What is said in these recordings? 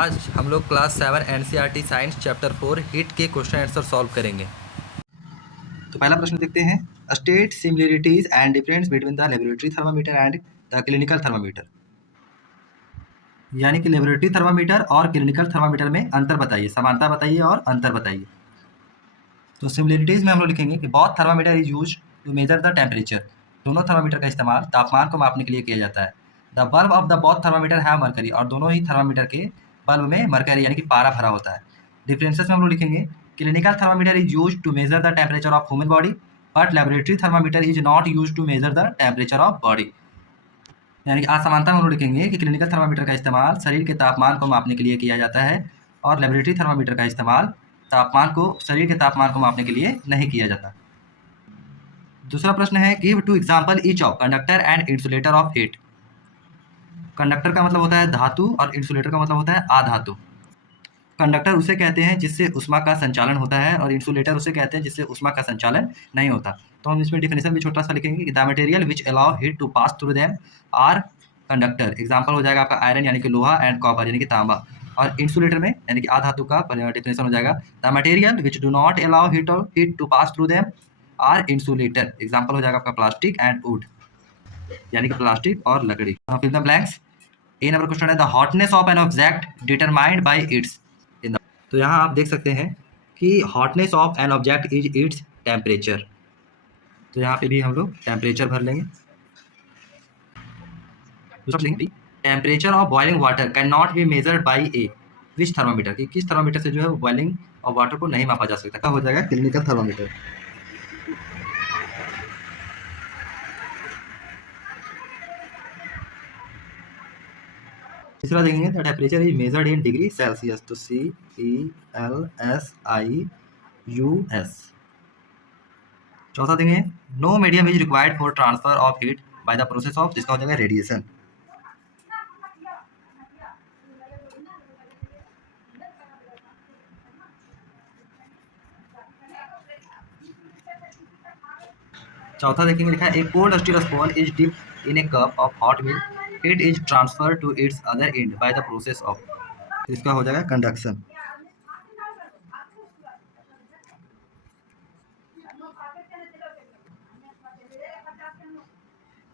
आज हम लोग class 7 NCERT science chapter 4 heat के क्वेश्चन आंसर सॉल्व करेंगे। तो पहला प्रश्न देखते हैं, state similarities and difference between the laboratory thermometer and the clinical thermometer. यानी कि लेबोरेटरी थर्मामीटर और क्लिनिकल थर्मामीटर में अंतर बताइए, समानता बताइए और अंतर बताइए। तो सिमिलरिटीज में हम लोग लिखेंगे कि both thermometer is use to measure the temperature. दोनों थर्मामीटर का इस्तेमाल तापमान को मापने के लिए किया जाता है। The bulb of the both thermometer have mercury, और दोनों ही थर्मामीटर के बल्ब में मरकरी यानी कि पारा भरा होता है। डिफरेंसेस में हम लोग लिखेंगे clinical thermometer is use to measure the temperature of human body, but laboratory thermometer is not use to measure the temperature of body. यानी कि असमानता में हम लोग लिखेंगे कि क्लिनिकल थर्मामीटर का इस्तेमाल शरीर के तापमान को मापने के लिए किया जाता है और लेबोरेटरी थर्मामीटर का इस्तेमाल तापमान को शरीर के तापमान को मापने के लिए नहीं किया जाता। दूसरा प्रश्न है, give two example each of conductor and insulator of heat. Conductor का मतलब होता है धातु और इंसुलेटर का मतलब होता है अधातु। कंडक्टर उसे कहते हैं जिससे ऊष्मा का संचालन होता है और इंसुलेटर उसे कहते हैं जिससे ऊष्मा का संचालन नहीं होता। तो हम इसमें डिफिनेशन भी छोटा सा लिखेंगे कि the material which allow heat to pass through them are conductor. Example हो जाएगा आपका आयरन यानी कि लोहा एंड कॉपर यानी कि तांबा। और इंसुलेटर में यानी कि अधातु का डिफिनेशन हो जाएगा the material which do not allow heat to pass through them are insulator. Example हो जाएगा आपका प्लास्टिक एंड वुड यानी कि प्लास्टिक और लकड़ी। Fill the blanks. A number question है, the hotness of an object determined by its. तो यहाँ आप देख सकते हैं कि hotness of an object is its temperature. तो यहाँ पे भी हम लोग टेम्परेचर भर लेंगे। Temperature of boiling water can not be measured by a which thermometer, कि किस थर्मामीटर से जो है वो बॉइलिंग ऑफ वाटर को नहीं मापा जा सकता। क्या हो जाएगा, क्लिनिकल थर्मामीटर। तीसरा देखेंगे the temperature is measured in degree celsius. तो CELSIUS। चौथा देंगे, no medium is required for transfer of heat by the process of, जिसका हो जाएगा रेडिएशन। चौथा देखेंगे, लिखा है a cold steel spoon is dipped in a cup of hot milk, heat is transfer to its other end by the process of, इसका हो जाएगा कंडक्शन।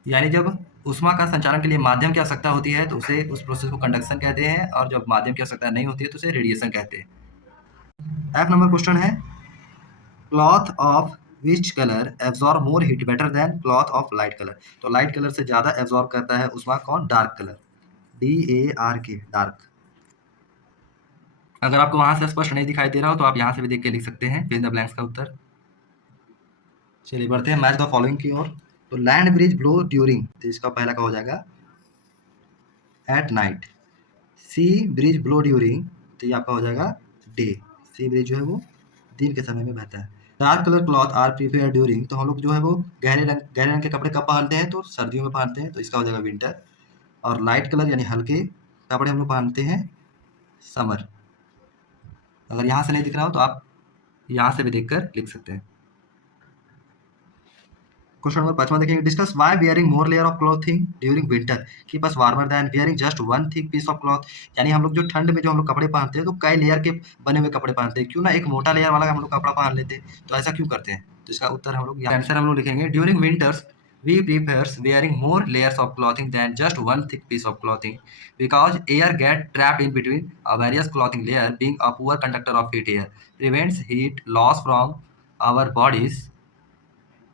यानी जब ऊष्मा का संचालन के लिए माध्यम की आवश्यकता होती है तो उसे उस प्रोसेस को कंडक्शन कहते हैं, और जब माध्यम की आवश्यकता नहीं होती है तो उसे रेडिएशन कहते हैं। एफ नंबर क्वेश्चन है, cloth of which colour absorb more heat better than cloth of light colour. तो लाइट कलर से ज्यादा एब्जॉर्ब करता है ऊष्मा कौन, डार्क कलर, DARK, डार्क। अगर आपको वहां से स्पष्ट नहीं दिखाई दे रहा हो तो आप यहाँ से भी देख के लिख सकते हैं फिल द ब्लैंक्स का उत्तर। चलिए बढ़ते हैं मैच द फॉलोइंग की ओर। तो लैंड ब्रिज ब्लो ड्यूरिंग, तो इसका पहला का हो जाएगा at night. Sea breeze blow during, तो ये आपका हो जाएगा डे। सी ब्रिज जो है वो दिन के समय में बहता है। Dark colour cloth are prefer during, तो हम लोग जो है वो गहरे रंग के कपड़े कब पहनते हैं, तो सर्दियों में पहनते हैं, तो इसका हो जाएगा विंटर। और लाइट कलर यानी हल्के कपड़े हम लोग पहनते हैं समर। अगर यहाँ से नहीं दिख रहा हो तो आप यहाँ से भी देखकर लिख सकते हैं। क्वेश्चन नंबर 5 देखेंगे, discuss why wearing more layer of clothing during winter keep us warmer than wearing just one thick piece of cloth. यानी हम लोग जो ठंड में जो हम लोग कपड़े पहनते हैं तो कई लेयर के बने हुए कपड़े पहनते हैं, क्यों ना एक मोटा लेयर वाला हम लोग कपड़ा पहन लेते, तो ऐसा क्यों करते हैं। तो इसका उत्तर हम लोग आंसर हम लोग लिखेंगे, during winters we prefers wearing more layers of clothing than just one thick piece of clothing because air get trapped in between a various clothing layer. Being a poor conductor of heat, air prevents heat loss from our bodies,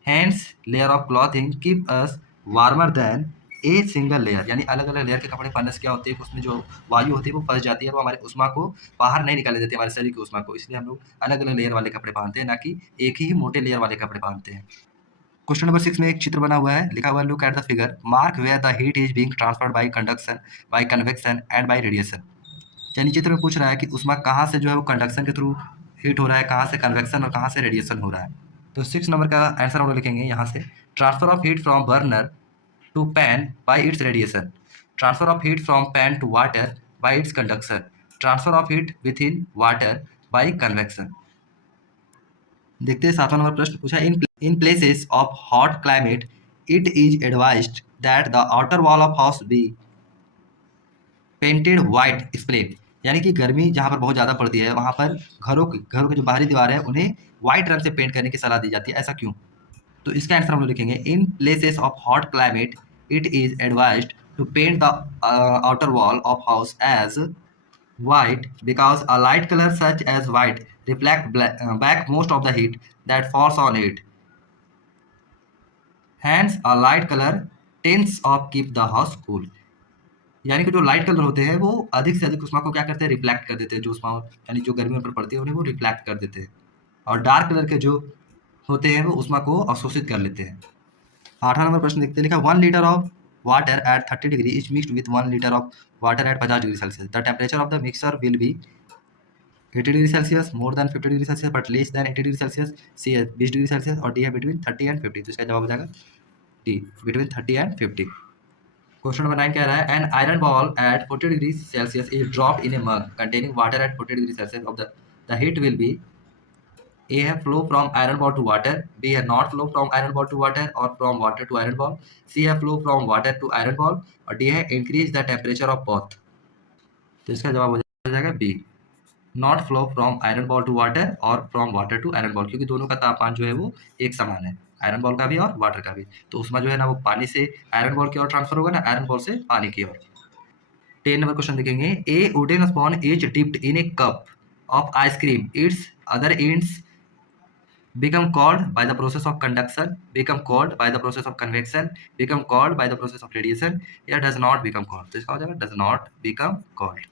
hence layer of clothing keep us warmer than a single layer। यानी अलग अलग layer के कपड़े पहनने से क्या होती है, उसमें जो वायु होती है वो फंस जाती है, वो हमारे उष्मा को बाहर नहीं निकालने देती, हमारे शरीर की उष्मा को, इसलिए हम लोग अलग अलग लेयर वाले कपड़े पहनते हैं, ना कि एक ही मोटे लेयर वाले कपड़े पहनते हैं। क्वेश्चन नंबर 6 में एक चित्र बना हुआ है, लिखा हुआ है look at the figure, mark where the heat is being transferred by conduction, by convection and by radiation. यानी चित्र में पूछ रहा है कि उष्मा कहाँ से जो है वो कंडक्शन के थ्रू हीट हो रहा है, कहाँ से कन्वेक्शन और कहाँ से रेडिएशन हो रहा है। तो 6 नंबर का आंसर हम लोग लिखेंगे यहाँ से, transfer of heat from burner to pan by its radiation, transfer of heat from pan to water by its conduction, transfer of heat within water by convection. देखते हैं 7वां नंबर प्रश्न पूछा, in places of hot climate it is advised that the outer wall of house be painted white spray. यानी कि गर्मी जहाँ पर बहुत ज़्यादा पड़ती है वहाँ पर घरों की जो बाहरी दीवार है उन्हें व्हाइट रंग से पेंट करने की सलाह दी जाती है, ऐसा क्यों? तो इसका आंसर हम लोग लिखेंगे in places of hot climate it is advised to paint the outer wall of house as white because a light color such as white reflect back most of the heat that falls on it. Hence, a light color tends of keep the house cool. यानी कि जो light colour होते हैं वो अधिक से अधिक ऊष्मा को क्या करते हैं, रिफ्लेक्ट कर देते हैं। जो ऊष्मा यानी जो गर्मी उन पर पड़ती है उन्हें वो रिफ्लेक्ट कर देते हैं, और डार्क कलर के जो होते हैं वो ऊष्मा को अवशोषित कर लेते हैं। 8वां नंबर प्रश्न देखते हैं। लिखा 1 litre of water at 30 degree is mixed with 1 litre of water at 50 degree Celsius. The temperature of the mixture will be 80 degree Celsius, more than 50 degree Celsius but less than 80 degree Celsius, C है 20 degree Celsius, और D है between 30 and 50। तो इसका जवाब हो जाएगा D, between 30 and 50। Question number 9 कह रहा है N iron ball at 40 degree Celsius is dropped in a mug containing water at 40 degree Celsius of the heat will be A है flow from iron ball to water, B है not flow from iron ball to water और from water to iron ball, C है flow from water to iron ball, और D है increase the temperature of both. तो इसका जवाब हो जाएगा B, not flow from iron ball to water और from water to iron ball, क्योंकि दोनों का तापमान जो है वो एक समान है, आयरन बॉल का भी और वाटर का भी। तो उसमें जो है ना वो पानी से आयरन बॉल की ओर ट्रांसफर होगा ना आयरन बॉल से पानी की ओर। 10 नंबर क्वेश्चन देखेंगे ए wooden spoon is dipped in a cup of ice cream it's other ends become cold by the process of conduction, become cold by the process of convection, become cold by the process of radiation, या does not become cold। तो इसका हो जाएगा does not become cold,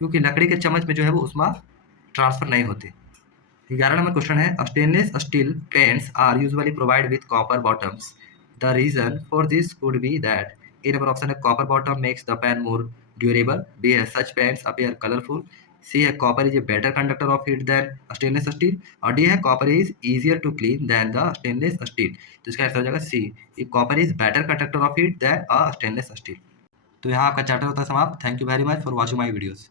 क्योंकि लकड़ी के चम्मच में जो है वो ऊष्मा ट्रांसफर नहीं होती। 11 नंबर क्वेश्चन है stainless steel pans are usually provide with copper bottoms, the reason for this could be that. A number option है copper bottom makes the pan more durable, B है such pans appear colourful, C है copper is a better conductor of heat than stainless steel, और D है copper is easier to clean than the stainless steel. तो इसका answer हो जाएगा सी, copper is better conductor of heat than a stainless steel. तो यहाँ आपका chapter होता है समाप्त। Thank you very much for watching my videos.